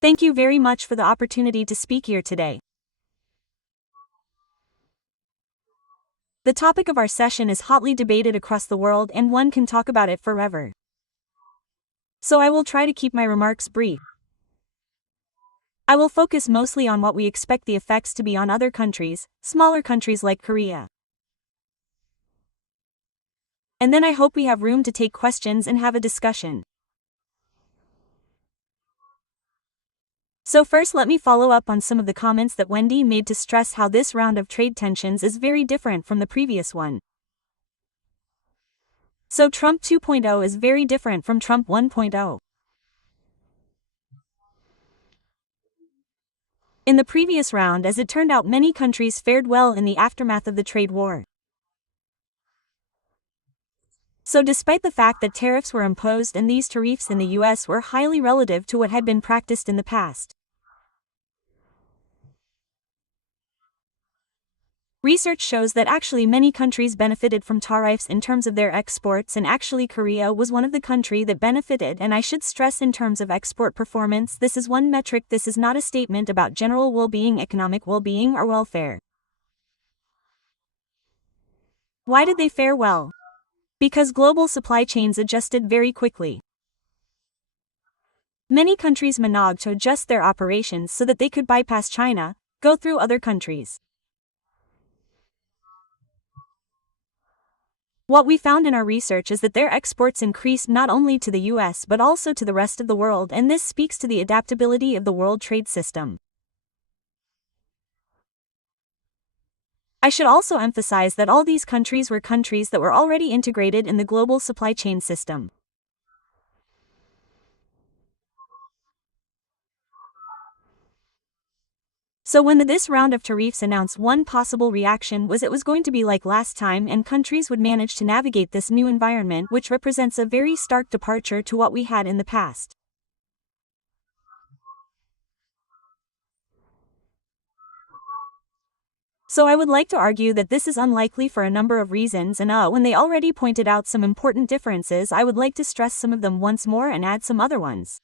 Thank you very much for the opportunity to speak here today. The topic of our session is hotly debated across the world and one can talk about it forever. So I will try to keep my remarks brief. I will focus mostly on what we expect the effects to be on other countries, smaller countries like Korea. And then I hope we have room to take questions and have a discussion. So first let me follow up on some of the comments that Wendy made to stress how this round of trade tensions is very different from the previous one. So Trump 2.0 is very different from Trump 1.0. In the previous round, as it turned out, many countries fared well in the aftermath of the trade war. So despite the fact that tariffs were imposed and these tariffs in the US were highly relative to what had been practiced in the past, research shows that actually many countries benefited from tariffs in terms of their exports, and actually Korea was one of the countries that benefited, and I should stress in terms of export performance. This is one metric. This is not a statement about general well-being, economic well-being, or welfare. Why did they fare well? Because global supply chains adjusted very quickly. Many countries managed to adjust their operations so that they could bypass China, go through other countries. What we found in our research is that their exports increased not only to the US but also to the rest of the world, and this speaks to the adaptability of the world trade system. I should also emphasize that all these countries were countries that were already integrated in the global supply chain system. So when this round of tariffs announced, one possible reaction was it was going to be like last time and countries would manage to navigate this new environment, which represents a very stark departure to what we had in the past. So I would like to argue that this is unlikely for a number of reasons, and when they already pointed out some important differences, I would like to stress some of them once more and add some other ones.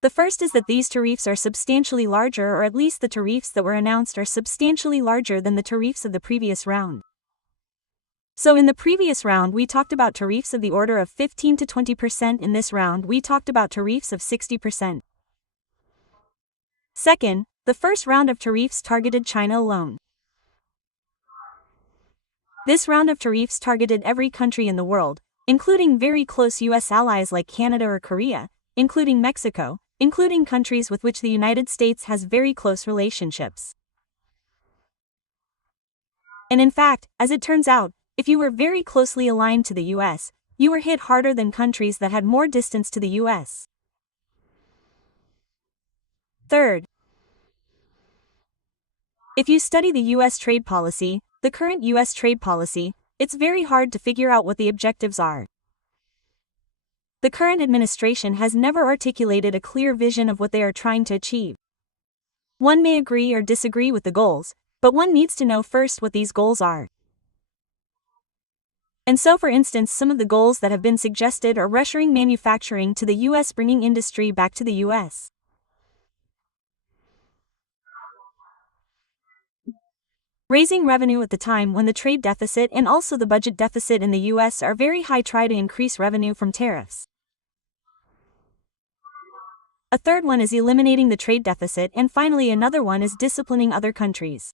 The first is that these tariffs are substantially larger, or at least the tariffs that were announced are substantially larger than the tariffs of the previous round. So in the previous round we talked about tariffs of the order of 15 to 20%. In this round we talked about tariffs of 60%. Second, the first round of tariffs targeted China alone. This round of tariffs targeted every country in the world, including very close US allies like Canada or Korea, including Mexico, including countries with which the United States has very close relationships. And in fact, as it turns out, if you were very closely aligned to the US, you were hit harder than countries that had more distance to the US. Third, if you study the US trade policy, the current US trade policy, it's very hard to figure out what the objectives are. The current administration has never articulated a clear vision of what they are trying to achieve. One may agree or disagree with the goals, but one needs to know first what these goals are. And so, for instance, some of the goals that have been suggested are reshoring manufacturing to the US, bringing industry back to the US. Raising revenue at the time when the trade deficit and also the budget deficit in the US are very high, try to increase revenue from tariffs. A third one is eliminating the trade deficit, and finally another one is disciplining other countries.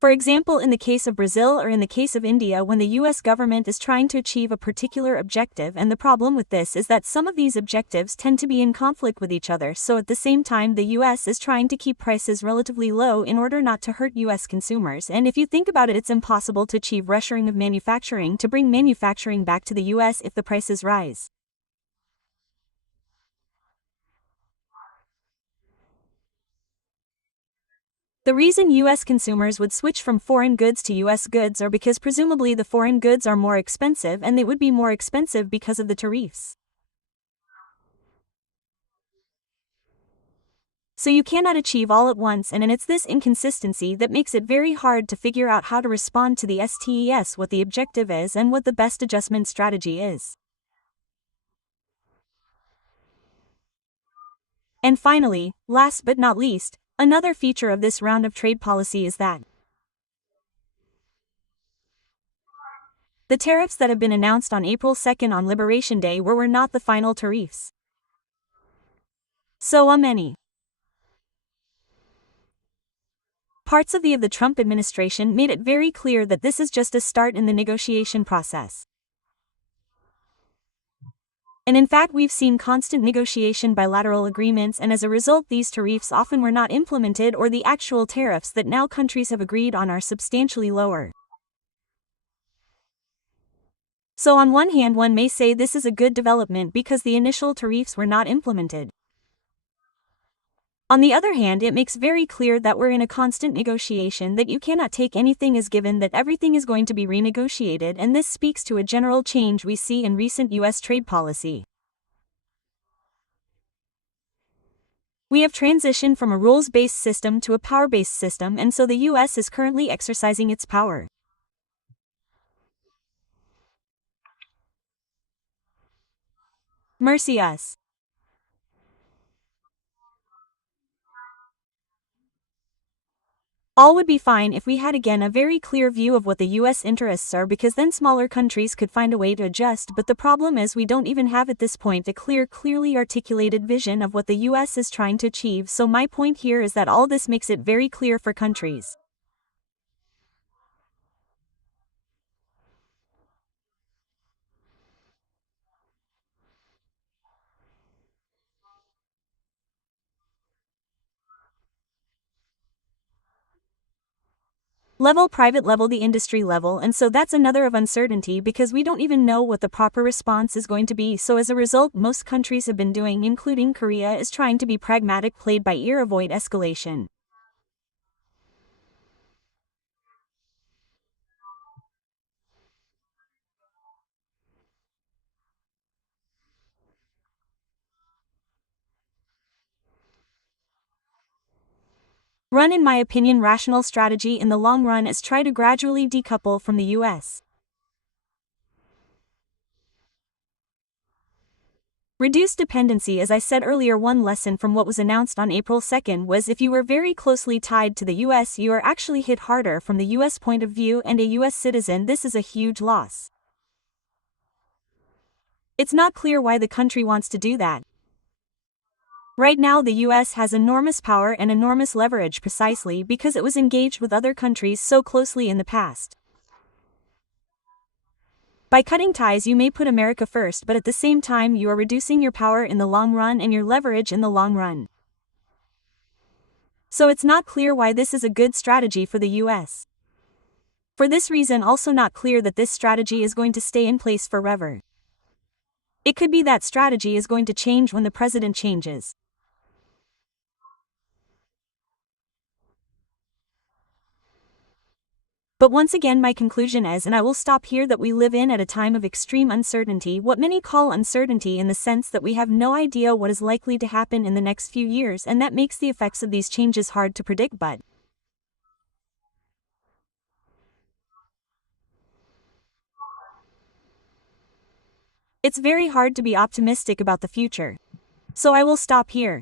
For example, in the case of Brazil or in the case of India, when the US government is trying to achieve a particular objective, and the problem with this is that some of these objectives tend to be in conflict with each other, so at the same time the US is trying to keep prices relatively low in order not to hurt US consumers, and if you think about it, it's impossible to achieve reshoring of manufacturing, to bring manufacturing back to the US if the prices rise. The reason US consumers would switch from foreign goods to US goods are because presumably the foreign goods are more expensive, and they would be more expensive because of the tariffs. So you cannot achieve all at once, and it's this inconsistency that makes it very hard to figure out how to respond to the STES, what the objective is and what the best adjustment strategy is. And finally, last but not least, another feature of this round of trade policy is that the tariffs that have been announced on April 2nd on Liberation Day were not the final tariffs. So many parts of the Trump administration made it very clear that this is just a start in the negotiation process. And in fact, we've seen constant negotiation bilateral agreements, and as a result these tariffs often were not implemented, or the actual tariffs that now countries have agreed on are substantially lower. So on one hand one may say this is a good development because the initial tariffs were not implemented. On the other hand, it makes very clear that we're in a constant negotiation, that you cannot take anything as given, that everything is going to be renegotiated, and this speaks to a general change we see in recent US trade policy. We have transitioned from a rules-based system to a power-based system, and so the US is currently exercising its power. Mercy us. All would be fine if we had again a very clear view of what the US interests are, because then smaller countries could find a way to adjust, but the problem is we don't even have at this point a clearly articulated vision of what the US is trying to achieve. So my point here is that all this makes it very clear for countries. Level, private level, the industry level, and so that's another of uncertainty because we don't even know what the proper response is going to be. So as a result, most countries have been doing, including Korea, is trying to be pragmatic, played by ear, avoid escalation. Run, in my opinion, rational strategy in the long run is try to gradually decouple from the US. Reduce dependency. As I said earlier, one lesson from what was announced on April 2nd was if you were very closely tied to the US, you are actually hit harder from the US point of view, and a US citizen, this is a huge loss. It's not clear why the country wants to do that. Right now the US has enormous power and enormous leverage precisely because it was engaged with other countries so closely in the past. By cutting ties you may put America first, but at the same time you are reducing your power in the long run and your leverage in the long run. So it's not clear why this is a good strategy for the US. For this reason, also not clear that this strategy is going to stay in place forever. It could be that strategy is going to change when the president changes. But once again my conclusion is, and I will stop here, that we live in at a time of extreme uncertainty, what many call uncertainty in the sense that we have no idea what is likely to happen in the next few years, and that makes the effects of these changes hard to predict. But it's very hard to be optimistic about the future. So I will stop here.